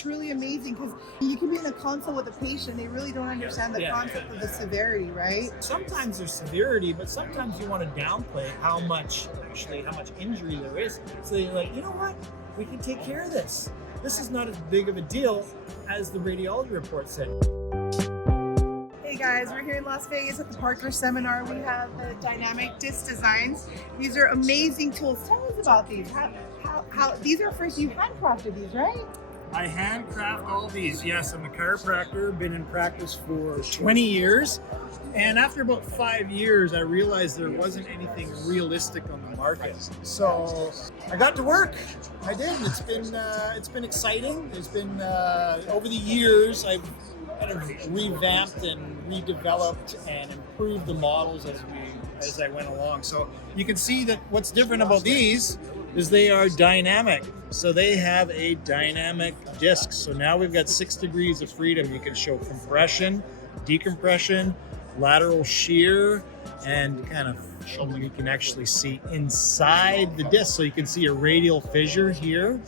truly amazing because you can be in a consult with a patient, they really don't understand the concept of the severity, right? Sometimes there's severity, but sometimes you want to downplay how much injury there is. So you're like, you know what? We can take care of this. This is not as big of a deal as the radiology report said. Hey guys, we're here in Las Vegas at the Parker seminar. We have the dynamic disc designs. These are amazing tools. Tell us about these. How these are first, you handcrafted these, right? I handcraft all these. Yes, I'm a chiropractor, been in practice for 20 years. And after about 5 years, I realized there wasn't anything realistic on the market. So I got to work. I did. It's been exciting. It's been over the years, I've kind of revamped and redeveloped and improved the models as I went along. So you can see that what's different about these is they are dynamic. So they have a dynamic disc. So now we've got 6 degrees of freedom. You can show compression, decompression, lateral shear, and kind of you can actually see inside the disc. So you can see a radial fissure here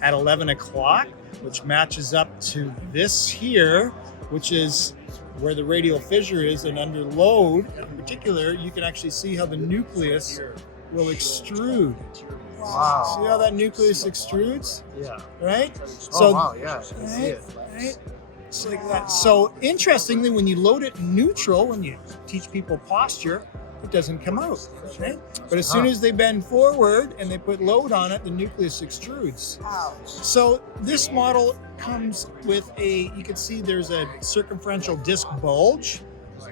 at 11 o'clock, which matches up to this here, which is where the radial fissure is, and under load in particular, you can actually see how the nucleus will extrude. Wow. See how that nucleus extrudes? Yeah. Right? Oh, wow, yeah, I can see it. Right? It's like that. So interestingly, when you load it neutral, when you teach people posture, it doesn't come out, right? But as soon as they bend forward and they put load on it, the nucleus extrudes. Wow. So this model comes with you can see there's a circumferential disc bulge.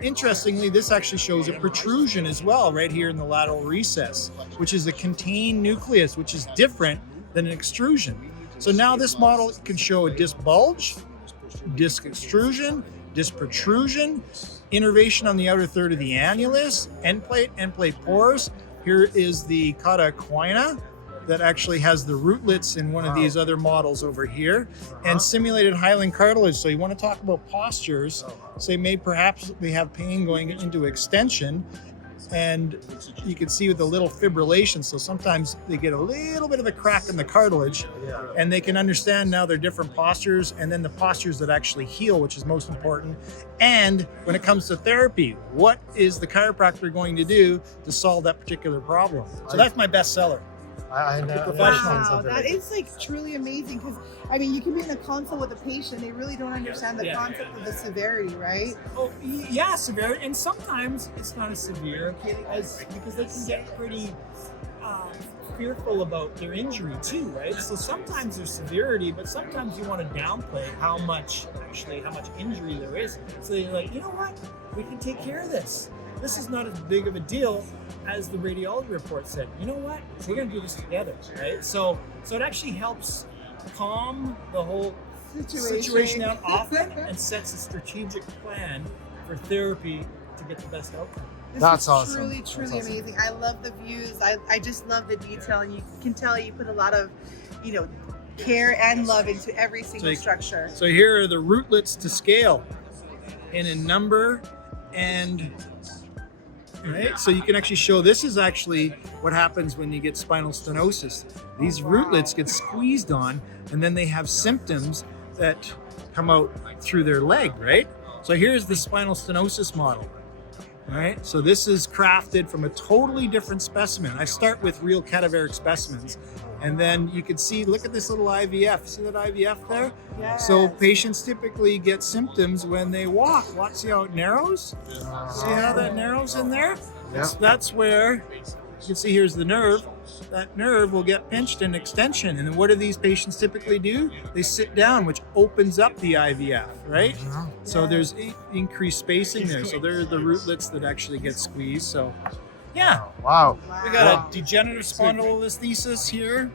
Interestingly, this actually shows a protrusion as well, right here in the lateral recess, which is a contained nucleus, which is different than an extrusion. So now this model can show a disc bulge, disc extrusion, disc protrusion, innervation on the outer third of the annulus, end plate pores. Here is the cauda equina that actually has the rootlets in one of these other models over here, and simulated hyaline cartilage. So you want to talk about postures, say perhaps they have pain going into extension, and you can see with a little fibrillation. So sometimes they get a little bit of a crack in the cartilage, and they can understand now their different postures, and then the postures that actually heal, which is most important. And when it comes to therapy, what is the chiropractor going to do to solve that particular problem? So that's my best seller. I know. Wow, that is like truly amazing because I mean, you can be in a consult with a patient, they really don't understand the concept of the severity, right? Oh, yeah, severity, and sometimes it's not as severe because they can get pretty fearful about their injury too, right? So sometimes there's severity, but sometimes you want to downplay how much injury there is. So you're like, you know what? We can take care of this. This is not as big of a deal as the radiology report said. You know what? We're going to do this together, right? So it actually helps calm the whole situation down often and sets a strategic plan for therapy to get the best outcome. That's is awesome. Truly amazing. I love the views. I just love the detail, and you can tell you put a lot of, care and love into every single structure. So here are the rootlets to scale in a number and. Right? So you can actually show this is actually what happens when you get spinal stenosis. These rootlets get squeezed on, and then they have symptoms that come out through their leg, right? So here's the spinal stenosis model. All right, so this is crafted from a totally different specimen. I start with real cadaveric specimens, and then you can see, look at this little IVF. See that IVF there? Yes. So patients typically get symptoms when they walk. See how it narrows? See how that narrows in there? Yep. That's where, you can see here's the nerve. That nerve will get pinched in extension. And then what do these patients typically do? They sit down, which opens up the IVF, right? So there's increased spacing there. So there are the rootlets that actually get squeezed. So yeah. Wow. We got a degenerative spondylolisthesis here.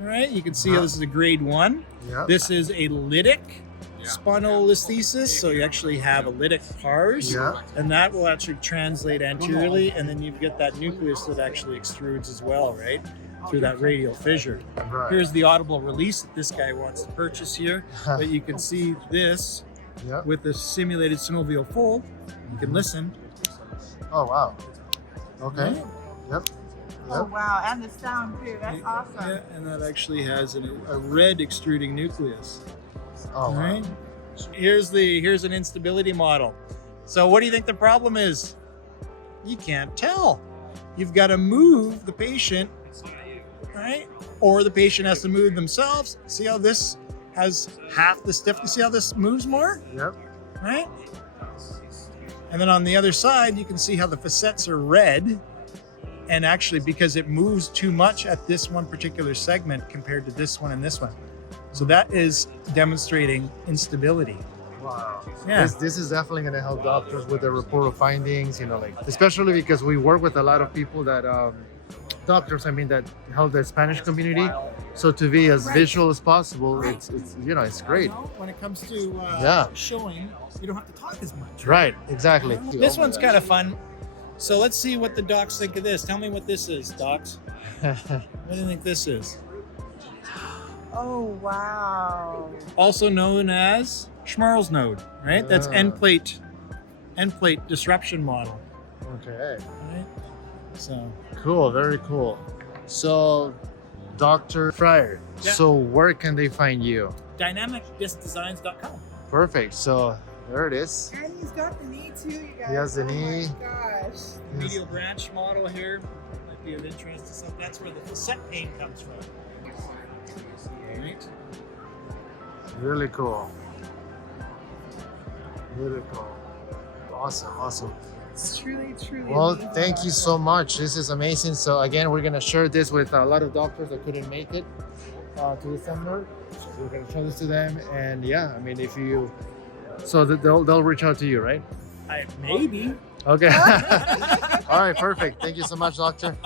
All right, you can see how this is a grade 1. Yep. This is a lytic spondylolisthesis, so you actually have a lytic pars, and that will actually translate anteriorly, and then you get that nucleus that actually extrudes as well, right, through that radial fissure. Right. Here's the audible release that this guy wants to purchase here, but you can see this with the simulated synovial fold. You can listen. Oh, wow. Okay. Yep. Oh wow, and the sound too. That's awesome. Yeah, and that actually has a red extruding nucleus. Oh, wow. Right? Here's an instability model. So what do you think the problem is? You can't tell. You've got to move the patient, right? Or the patient has to move themselves. See how this has half the stiffness? See how this moves more? Yep. Right? And then on the other side, you can see how the facets are red. And actually, because it moves too much at this one particular segment compared to this one and this one. So that is demonstrating instability. Wow. Yeah. This is definitely going to help doctors with their report of findings, you know, like, especially because we work with a lot of people that, doctors, I mean, that help the Spanish community. So to be as visual as possible, it's you know, it's great. When it comes to Yeah. showing, you don't have to talk as much. Right, exactly. This one's kind of fun. So let's see what the docs think of this. Tell me what this is, docs. What do you think this is? Oh, wow. Also known as Schmerl's node, right? That's Ah. end plate disruption model, Okay. right? So Cool, very cool. So, Dr. Fryer, Yeah. so where can they find you? dynamicdiscdesigns.com. Perfect. So, there it is. And he's got the knee too, you guys. He has the Oh knee. my gosh. Medial branch model here might be of interest to some. That's where the facet pain comes from. Right? Really cool. Really cool. Awesome, awesome. It's truly, truly Well, amazing. thank you so much. This is amazing. So again, we're gonna share this with a lot of doctors that couldn't make it to the seminar. We're gonna show this to them, and yeah, I mean, if you, so they'll reach out to you, right? Maybe. Okay. All right, perfect. Thank you so much, doctor.